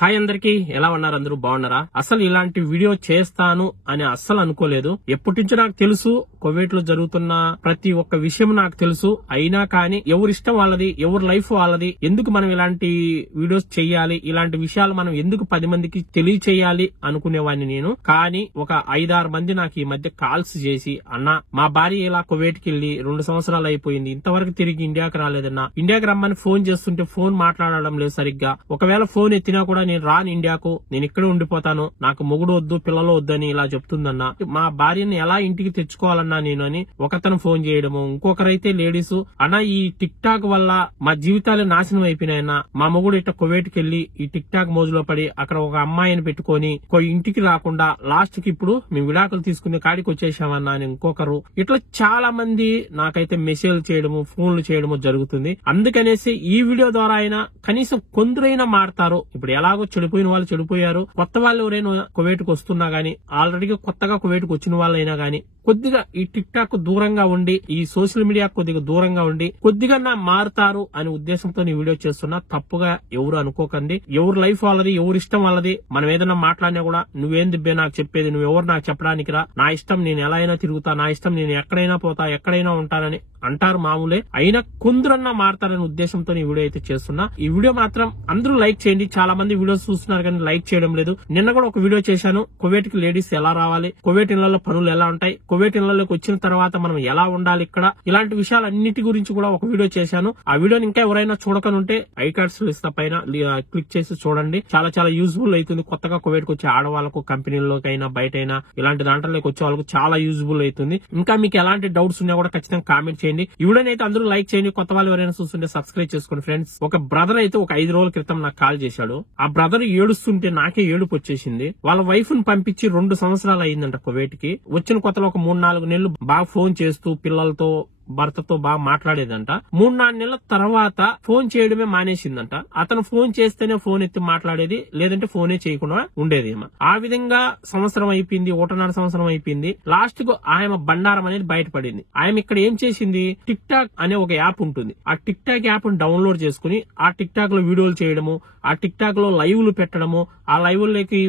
Hi అందరికి ఎలా ఉన్నారు? అందరూ బాగున్నారా? అసలు ఇలాంటి వీడియో చేస్తాను అని అస్సలు అనుకోలేదు. ఎప్పటి నుంచో నాకు తెలుసు, కువైట్ లో జరుగుతున్న ప్రతి ఒక్క విషయం నాకు తెలుసు. అయినా కానీ ఎవరిష్టం వాళ్ళది, ఎవరి లైఫ్ వాళ్ళది. ఎందుకు మనం ఇలాంటి వీడియోస్ చెయ్యాలి, ఇలాంటి విషయాలు మనం ఎందుకు 10 మందికి తెలియచేయాలి అనుకునేవాడిని నేను. కానీ ఒక 5-6 మంది నాకు ఈ మధ్య కాల్స్ చేసి, అన్న మా భార్య ఇలా కువైట్ కి వెళ్లి 2 సంవత్సరాలు అయిపోయింది, ఇంతవరకు తిరిగి ఇండియాకి రాలేదన్నా. ఇండియాకి రమ్మని ఫోన్ చేస్తుంటే ఫోన్ మాట్లాడడం లేదు సరిగ్గా. ఒకవేళ ఫోన్ ఎత్తినా కూడా నేను రాను ఇండియాకు, నేను ఇక్కడే ఉండిపోతాను, నాకు మొగుడు వద్దు, పిల్లలు వద్దని ఇలా చెప్తుందన్నా. మా భార్యని ఎలా ఇంటికి తెచ్చుకోవాలన్నా నేను అని ఒకతను ఫోన్ చేయడము. ఇంకొకరైతే లేడీస్, అన్నా ఈ టిక్ టాక్ వల్ల మా జీవితాలే నాశనం అయిపోయినాయన్నా. మా మొగుడు ఇట్లా కువైట్ కి వెళ్లి ఈ టిక్ టాక్ మోజులో పడి అక్కడ ఒక అమ్మాయిని పెట్టుకొని ఇంటికి రాకుండా లాస్ట్ కి ఇప్పుడు మేము విడాకులు తీసుకునే కాడికి వచ్చేసామన్నా అని ఇంకొకరు. ఇట్లా చాలా మంది నాకైతే మెసేజ్ చేయడము, ఫోన్లు చేయడము జరుగుతుంది. అందుకనేసి ఈ వీడియో ద్వారా అయినా కనీసం కొందరైనా మారతారు. ఇప్పుడు ఎలాగో చెడిపోయిన వాళ్ళు చెడిపోయారు, కొత్త వాళ్ళు ఎవరైనా కువైట్ కు వస్తున్నా గానీ, ఆల్రెడీ కొత్తగా కువైట్ కు వచ్చిన వాళ్ళైనా గానీ కొద్దిగా ఈ టిక్ టాక్ దూరంగా ఉండి, ఈ సోషల్ మీడియా కొద్దిగా దూరంగా ఉండి కొద్దిగా మారుతారు అనే ఉద్దేశంతో ఈ వీడియో చేస్తున్నా. తప్పుగా ఎవరు అనుకోకండి. ఎవరి లైఫ్ వాళ్ళది, ఎవరి ఇష్టం వాళ్ళది. మనం ఏదైనా మాట్లాడినా కూడా నువ్వేం దిబ్బే నాకు చెప్పేది, నువ్వెవరు నాకు చెప్పడానికి రా, నా ఇష్టం నేను ఎలా అయినా తిరుగుతా, నా ఇష్టం నేను ఎక్కడైనా పోతా, ఎక్కడైనా ఉంటానని అంటారు మామూలే. అయినా కొందరన్నా మారతారనే ఉద్దేశంతో ఈ వీడియో అయితే చేస్తున్నా. ఈ వీడియో మాత్రం అందరూ లైక్ చేయండి. చాలా మంది వీడియోస్ చూస్తున్నారు కానీ లైక్ చేయడం లేదు. నిన్న కూడా ఒక వీడియో చేశాను, కువైట్ కి లేడీస్ ఎలా రావాలి, కువైట్ ఇళ్లలో పనులు ఎలా ఉంటాయి, కువైట్ ఇళ్లలోకి వచ్చిన తర్వాత మనం ఎలా ఉండాలి ఇక్కడ, ఇలాంటి విషయాలన్నిటి గురించి కూడా ఒక వీడియో చేశాను. ఆ వీడియోని ఇంకా ఎవరైనా చూడకనుంటే ఐ కార్డ్స్ ఇస్తా పైన క్లిక్ చేసి చూడండి. చాలా చాలా యూజ్ఫుల్ అవుతుంది. కొత్తగా కువైట్ కి వచ్చే ఆడవాళ్ళకు, కంపెనీల్లోకైనా బయటైనా ఇలాంటి దాంట్లోకి వచ్చే వాళ్ళకు చాలా యూజ్ఫుల్ అవుతుంది. ఇంకా మీకు ఎలాంటి డౌట్స్ ఉన్నా కూడా ఖచ్చితంగా కామెంట్ చేయండి. ఈ వీడియోని అయితే అందరూ లైక్ చేయండి. కొత్త వాళ్ళు ఎవరైనా చూస్తుంటే సబ్స్క్రైబ్ చేసుకోండి ఫ్రెండ్స్. ఒక బ్రదర్ అయితే ఒక 5 రోజుల క్రితం నాకు కాల్ చేశాడు. ఆ బ్రదర్ ఏడుస్తుంటే నాకే ఏడుపు వచ్చేసింది. వాళ్ళ వైఫ్ ని పంపించి 2 సంవత్సరాలు అయిందంట కువైట్ కి. వచ్చిన కొత్తలో ఒక 3-4 నెలలు బాగా ఫోన్ చేస్తూ పిల్లలతో, భర్తతో బాగా మాట్లాడేదంట. 3-4 నెలల తర్వాత ఫోన్ చేయడమే మానేసిందంట. అతను ఫోన్ చేస్తేనే ఫోన్ ఎత్తి మాట్లాడేది, లేదంటే ఫోనే చేయకుండా ఉండేది. ఆ విధంగా సంవత్సరం అయిపోయింది, 1.5 సంవత్సరం అయిపోయింది. లాస్ట్ కు ఆయన బండారం అనేది బయటపడింది. ఆయన ఇక్కడ ఏం చేసింది, టిక్ టాక్ అనే ఒక యాప్ ఉంటుంది. ఆ టిక్ టాక్ యాప్ డౌన్లోడ్ చేసుకుని ఆ టిక్ టాక్ లో వీడియోలు చేయడము, ఆ టిక్ టాక్ లో లైవ్లు పెట్టడము, ఆ లైవ్ లోకి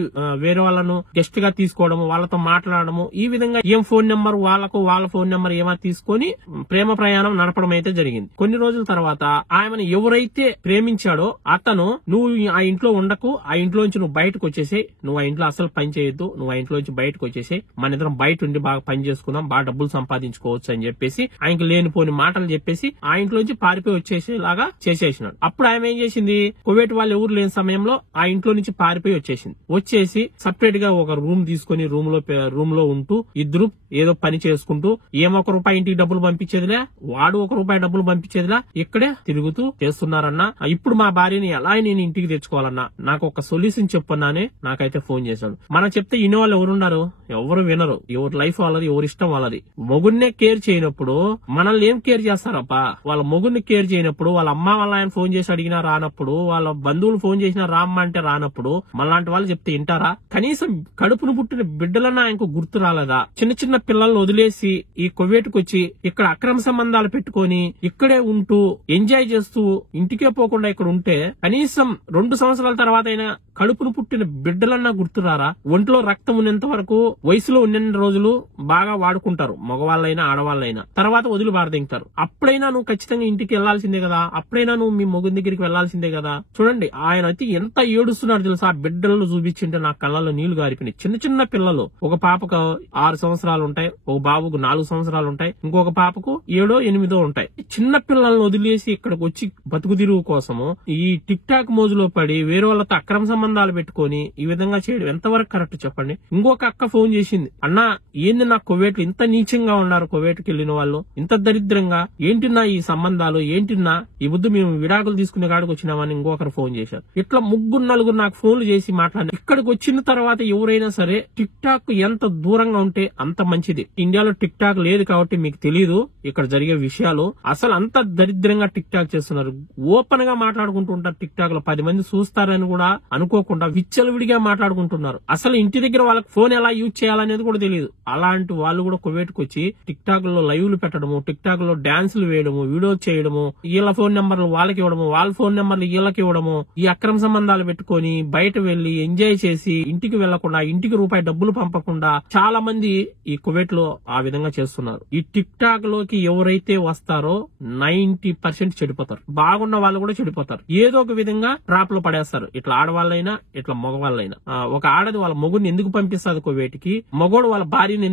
వేరే వాళ్ళను గెస్ట్ గా తీసుకోవడము, వాళ్ళతో మాట్లాడడము, ఈ విధంగా ఏం ఫోన్ నెంబర్ వాళ్ళకు, వాళ్ళ ఫోన్ నెంబర్ ఏమో తీసుకొని ప్రేమ ప్రయాణం నడపడం అయితే జరిగింది. కొన్ని రోజుల తర్వాత ఆమెను ఎవరైతే ప్రేమించాడో అతను, నువ్వు ఆ ఇంట్లో ఉండకు, ఆ ఇంట్లోంచి నువ్వు బయటకు వచ్చేసేయ్, నువ్వు ఆ ఇంట్లో అసలు పని చేయొద్దు, నువ్వు ఆ ఇంట్లోంచి బయటకు వచ్చేసేయ్, మన ఇద్దరం బయట ఉండి బాగా పని చేసుకుందాం, బాగా డబ్బులు సంపాదించుకోవచ్చు అని చెప్పేసి ఆయనకి లేనిపోని మాటలు చెప్పేసి ఆ ఇంట్లోంచి పారిపోయి వచ్చేసేలాగా చేసేసినాడు. అప్పుడు ఆమె ఏం చేసింది, కువైట్ వాళ్ళు ఎవరు లేని సమయంలో ఆ ఇంట్లో నుంచి పారిపోయి వచ్చేసింది. వచ్చేసి సపరేట్ గా ఒక రూమ్ తీసుకుని రూమ్ లో ఉంటూ ఇద్దరు ఏదో పని చేసుకుంటూ, ఏమో ₹1 ఇంటికి డబ్బులు పంపించేదిలే, వాడు ₹1 డబ్బులు పంపించేదిలా, ఇక్కడే తిరుగుతూ చేస్తున్నారన్నా. ఇప్పుడు మా భార్యని ఎలా నేను ఇంటికి తెచ్చుకోవాలన్నా, నాకు ఒక సొల్యూషన్ చెప్పన్నానే నాకైతే ఫోన్ చేశాడు. మనం చెప్తే ఇన్ని వాళ్ళు ఎవరున్నారు, ఎవరు వినరు. ఎవరి లైఫ్ వాళ్ళది, ఎవరి ఇష్టం వాళ్ళది. మొగుడినే కేర్ చేయనప్పుడు మనల్ని ఏం కేర్ చేస్తారప్పా? వాళ్ళ మొగుడిని కేర్ చేయనప్పుడు, వాళ్ళ అమ్మ వాళ్ళ ఆయన ఫోన్ చేసి అడిగినా రానప్పుడు, వాళ్ళ బంధువులు ఫోన్ చేసినా రామ్మ అంటే రానప్పుడు మనలాంటి వాళ్ళు చెప్తే వింటారా? కనీసం కడుపును పుట్టిన బిడ్డలన్నా ఆయనకు గుర్తు రాలేదా? చిన్న చిన్న పిల్లల్ని వదిలేసి ఈ కువైట్ కు వచ్చి ఇక్కడ అక్రమ సంబంధాలు పెట్టుకొని ఇక్కడే ఉంటూ ఎంజాయ్ చేస్తూ ఇంటికే పోకుండా ఇక్కడ ఉంటే కనీసం 2 సంవత్సరాల తర్వాత అయినా కడుపును పుట్టిన బిడ్డలన్నా గుర్తురారా? ఒంట్లో రక్తం ఉన్నంత వరకు, వయసులో ఉన్న రోజులు బాగా వాడుకుంటారు, మగవాళ్ళైనా ఆడవాళ్ళైనా. తర్వాత వదిలి బారదింటారు. అప్పుడైనా నువ్వు ఖచ్చితంగా ఇంటికి వెళ్లాల్సిందే కదా, అప్పుడైనా నువ్వు మీ మొగుడి దగ్గరికి వెళ్లాల్సిందే కదా. చూడండి ఆయన అయితే ఎంత ఏడుస్తున్నాడు తెలుసా. ఆ బిడ్డలను చూపించింటే నా కళ్ళలో నీళ్లు గారిపోయినాయి. చిన్న చిన్న పిల్లలు, ఒక పాపకు 6 సంవత్సరాలు ఉంటాయి, ఒక బాబుకు 4 సంవత్సరాలు ఉంటాయి, ఇంకొక పాపకు 7-8 ఉంటాయి. చిన్న పిల్లలను వదిలేసి ఇక్కడికి వచ్చి బతుకు తిరుగు కోసము ఈ టిక్ టాక్ మోజులో పడి వేరే వాళ్ళతో అక్రమ సంబంధాలు పెట్టుకొని ఈ విధంగా చేయడం ఎంతవరకు కరెక్ట్ చెప్పండి. ఇంకొక అక్క ఫోన్ చేసింది, అన్నా ఏంది నా కువైట్ ఇంత నీచంగా ఉన్నారు, కువైట్కి వెళ్లిన వాళ్ళు ఇంత దరిద్రంగా, ఏంటిన్నా ఈ సంబంధాలు, ఏంటిన్నా ఈ బుద్ధు, మేము విడాకులు తీసుకునే కాడికి వచ్చినామని ఇంకొకరు ఫోన్ చేశారు. ఇట్లా 3-4 నాకు ఫోన్లు చేసి మాట్లాడి, ఇక్కడికి వచ్చిన తర్వాత ఎవరైనా సరే టిక్ టాక్ ఎంత దూరంగా ఉంటే అంత మంచిది. ఇండియాలో టిక్ టాక్ లేదు కాబట్టి మీకు తెలియదు ఇక్కడ జరిగే విషయాలు. అసలు అంత దరిద్రంగా టిక్ టాక్ చేస్తున్నారు. ఓపెన్ గా మాట్లాడుకుంటూ ఉంటారు టిక్ టాక్ లో. 10 మంది చూస్తారని కూడా అనుకో అనుకోకుండా విచ్చలవిడిగా మాట్లాడుకుంటున్నారు. అసలు ఇంటి దగ్గర వాళ్ళకి ఫోన్ ఎలా యూజ్ చేయాలనేది కూడా తెలియదు. అలాంటి వాళ్ళు కూడా కువైట్ కు వచ్చి టిక్ టాక్ లో లైవ్లు పెట్టడము, టిక్ టాక్ లో డాన్సులు వేయడము, వీడియో చేయడము, వీళ్ళ ఫోన్ నెంబర్లు వాళ్ళకి ఇవ్వడము, వాళ్ళ ఫోన్ నెంబర్లు వీళ్ళకి ఇవ్వడము, ఈ అక్రమ సంబంధాలు పెట్టుకొని బయట వెళ్లి ఎంజాయ్ చేసి ఇంటికి వెళ్లకుండా, ఇంటికి రూపాయి డబ్బులు పంపకుండా చాలా మంది ఈ కువైట్ లో ఆ విధంగా చేస్తున్నారు. ఈ టిక్ టాక్ లోకి ఎవరైతే వస్తారో 90% చెడిపోతారు. బాగున్న వాళ్ళు కూడా చెడిపోతారు. ఏదో ఒక విధంగా ట్రాప్ లో పడేస్తారు. ఇట్లా ఆడవాళ్ళైనా ఇట్లా మగవాళ్ళైనా. ఒక ఆడది వాళ్ళ మొగుడిని ఎందుకు పంపిస్తారు కువైట్కి, మగోడు వాళ్ళ భార్యని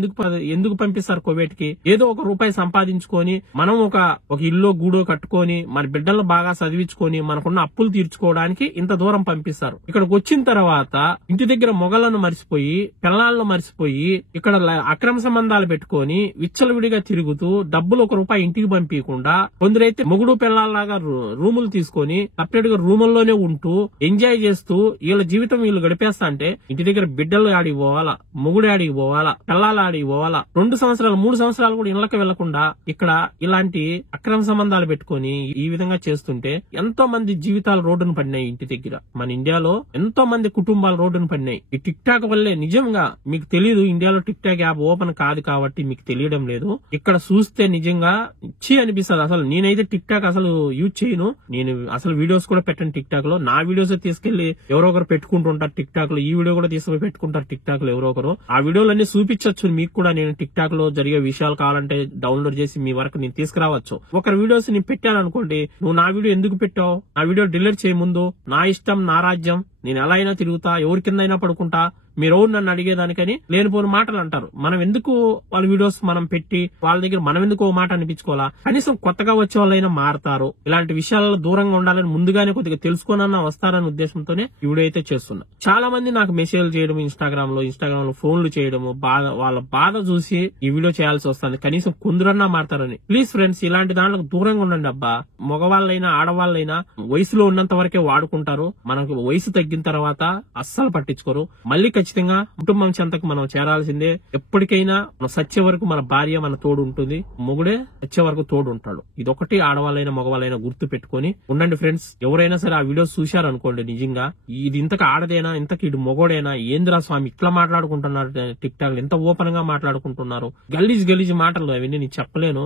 ఎందుకు పంపిస్తారు కువైట్కి? ఏదో ఒక రూపాయి సంపాదించుకొని మనం ఒక ఇల్లు గూడో కట్టుకొని మన బిడ్డలను బాగా చదివించుకొని మనకున్న అప్పులు తీర్చుకోవడానికి ఇంత దూరం పంపిస్తారు. ఇక్కడికి వచ్చిన తర్వాత ఇంటి దగ్గర మొగలను మర్చిపోయి, పిల్లలను మర్చిపోయి ఇక్కడ అక్రమ సంబంధాలు పెట్టుకొని విచ్చలవిడిగా తిరుగుతూ డబ్బులు ఒక రూపాయి ఇంటికి పంపించకుండా, కొందరైతే మొగుడు పిల్లలాగా రూములు తీసుకొని సపరేట్ గా రూముల్లోనే ఉంటూ ఎంజాయ్ చేస్తూ వీళ్ళ జీవితం వీళ్ళు గడిపేస్తా అంటే ఇంటి దగ్గర బిడ్డలు ఆడికి పోవాలా, మొగుడు ఆడికి పోవాలా, పిల్లలు ఆడికి పోవాలా. 2 సంవత్సరాలు 3 సంవత్సరాలు కూడా ఇళ్లకు వెళ్లకుండా ఇక్కడ ఇలాంటి అక్రమ సంబంధాలు పెట్టుకొని ఈ విధంగా చేస్తుంటే ఎంతో మంది జీవితాలు రోడ్డును పడినాయి. ఇంటి దగ్గర మన ఇండియాలో ఎంతో మంది కుటుంబాలు రోడ్డును పడినాయి ఈ టిక్ టాక్ వల్లే. నిజంగా మీకు తెలియదు, ఇండియాలో టిక్ టాక్ యాప్ ఓపెన్ కాదు కాబట్టి మీకు తెలియడం లేదు. ఇక్కడ చూస్తే నిజంగా ఇచ్చి అనిపిస్తుంది. అసలు నేనైతే టిక్ టాక్ అసలు యూజ్ చేయను. నేను అసలు వీడియోస్ కూడా పెట్టను టిక్ టాక్ లో. నా వీడియోస్ తీసుకెళ్లి ఎవరో ఒకరు పెట్టుకుంటుంటారు టిక్ టాక్ లో. ఈ వీడియో కూడా తీసుకుని పెట్టుకుంటారు టిక్ టాక్ లో ఎవరో ఒకరు. ఆ వీడియోలన్నీ చూపించచ్చు మీకు కూడా. నేను టిక్ టాక్ లో జరిగే విషయాలు కావాలంటే డౌన్లోడ్ చేసి మీ వరకు నేను తీసుకురావచ్చు. ఒకరి వీడియోస్ నేను పెట్టాను అనుకోండి, నువ్వు నా వీడియో ఎందుకు పెట్టావు, నా వీడియో డిలీట్ చేయ ముందు, నా ఇష్టం నా రాజ్యం, నేను ఎలా అయినా తిరుగుతా, ఎవరి కింద అయినా పడుకుంటా, మీరెవరు నన్ను అడిగేదానికని లేనిపోని మాటలు అంటారు. మనం ఎందుకు వాళ్ళ వీడియోస్ మనం పెట్టి వాళ్ళ దగ్గర మనం ఎందుకు ఓ మాట అనిపించుకోవాలా? కనీసం కొత్తగా వచ్చే వాళ్ళైనా మారతారు. ఇలాంటి విషయాలలో దూరంగా ఉండాలని ముందుగానే కొద్దిగా తెలుసుకోనన్నా వస్తారనే ఉద్దేశంతోనే ఈ వీడియో అయితే చేస్తున్నా. చాలా మంది నాకు మెసేజ్ చేయడం, ఇన్స్టాగ్రామ్ లో ఫోన్లు చేయడము, వాళ్ళ బాధ చూసి ఈ వీడియో చేయాల్సి వస్తుంది. కనీసం కొందరన్నా మారతారని. ప్లీజ్ ఫ్రెండ్స్, ఇలాంటి దాంట్లో దూరంగా ఉండండి అబ్బా. మగవాళ్ళైనా ఆడవాళ్ళైనా వయసులో ఉన్నంత వరకే వాడుకుంటారు. మనకు వయసు తగ్గిన తర్వాత అస్సలు పట్టించుకోరు. మళ్ళీ ఖచ్చితంగా కుటుంబం చెంతకు మనం చేరాల్సిందే. ఎప్పటికైనా మన సత్య వరకు మన భార్య మన తోడు ఉంటుంది, మొగుడే సత్య వరకు తోడు ఉంటాడు. ఇదొకటి ఆడవాళ్ళైనా మగవాళ్ళైనా గుర్తు పెట్టుకొని ఉండండి ఫ్రెండ్స్. ఎవరైనా సరే ఆ వీడియోస్ చూశారనుకోండి, నిజంగా ఇది ఇంతకు ఆడదేనా, ఇంతకు ఇటు మొగోడేనా, ఏంద్రా స్వామి ఇట్లా మాట్లాడుకుంటున్నారు టిక్ టాక్, ఎంత ఓపెన్ గా మాట్లాడుకుంటున్నారు, గలీజ్ మాటలు అవన్నీ నేను చెప్పలేను.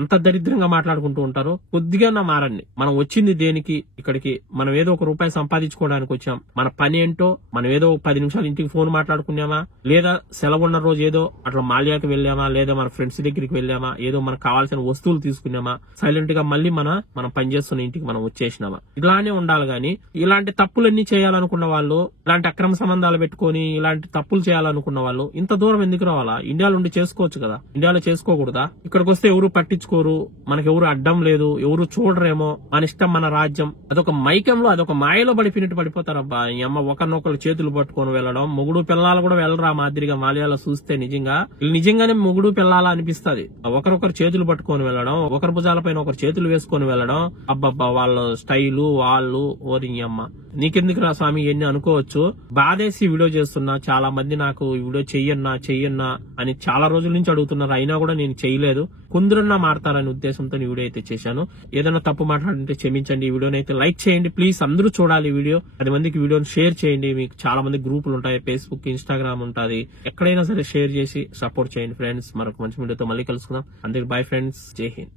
అంత దరిద్రంగా మాట్లాడుకుంటూ ఉంటారు. కొద్దిగా మారండి. మనం వచ్చింది దేనికి ఇక్కడికి? మనం ఏదో ఒక రూపాయి సంపాదించుకోవడానికి వచ్చాం. మన పని ఏంటో, మనం ఏదో 10 నిమిషాలు ఇంటికి ఫోన్ మాట్లాడుకున్నామా, లేదా సెలవు ఉన్న రోజు ఏదో అట్లా మాల్యాకి వెళ్ళామా, లేదా మన ఫ్రెండ్స్ దగ్గరికి వెళ్ళామా, ఏదో మనకు కావాల్సిన వస్తువులు తీసుకున్నామా, సైలెంట్ గా మళ్ళీ మనం పనిచేస్తున్న ఇంటికి మనం వచ్చేసినామా, ఇలానే ఉండాలి. గానీ ఇలాంటి తప్పులన్నీ చేయాలనుకున్న వాళ్ళు, ఇలాంటి అక్రమ సంబంధాలు పెట్టుకొని ఇలాంటి తప్పులు చేయాలనుకున్న వాళ్ళు ఇంత దూరం ఎందుకు రావాలా? ఇండియాలో ఉండి చేసుకోవచ్చు కదా, ఇండియాలో చేసుకోకూడదా? ఇక్కడికి వస్తే ఎవరు పట్టించుకోరు, మనకెవరు అడ్డం లేదు, ఎవరు చూడరేమో, మన ఇష్టం మన రాజ్యం. అదొక మైకంలో, అదొక మాయలో పడిపోయినట్టు పడిపోతారబ్బా. ఈ అమ్మ ఒకరినొకరు చేతులు పట్టుకొని వెళ్ళడం, మొగుడు పిల్లలు కూడా వెళ్ళరా మాదిరిగా మాల్యాలో చూస్తే నిజంగానే మొగుడు పిల్లాలా అనిపిస్తుంది. ఒకరొకరు చేతులు పట్టుకొని వెళ్ళడం, ఒకరి భుజాలపైన ఒకరు చేతులు వేసుకొని వెళ్ళడం, అబ్బబ్బా వాళ్ళ స్టైలు వాళ్ళు ఓరి అమ్మ. నీకెందుకు రా స్వామి ఎన్ని అనుకోవచ్చు. బాధేసి వీడియో చేస్తున్నా. చాలా మంది నాకు ఈ వీడియో చెయ్యన్నా అని చాలా రోజుల నుంచి అడుగుతున్నారు. అయినా కూడా నేను చేయలేదు. కొందరన్నా మారతారనే ఉద్దేశంతో ఈ వీడియో అయితే చేశాను. ఏదైనా తప్పు మాట్లాడుంటే క్షమించండి. ఈ వీడియోని అయితే లైక్ చేయండి ప్లీజ్. అందరూ చూడాలి ఈ వీడియో. 10 మందికి వీడియోని షేర్ చేయండి. మీకు చాలా మంది గ్రూపులు ఉంటాయి, ఫేస్బుక్, ఇన్స్టాగ్రామ్ ఉంటుంది. ఎక్కడైనా సరే షేర్ చేసి సపోర్ట్ చేయండి ఫ్రెండ్స్. మరొక మంచి వీడియోతో మళ్ళీ కలుసుకుందాం. అందరికి బై ఫ్రెండ్స్. జై హింద్.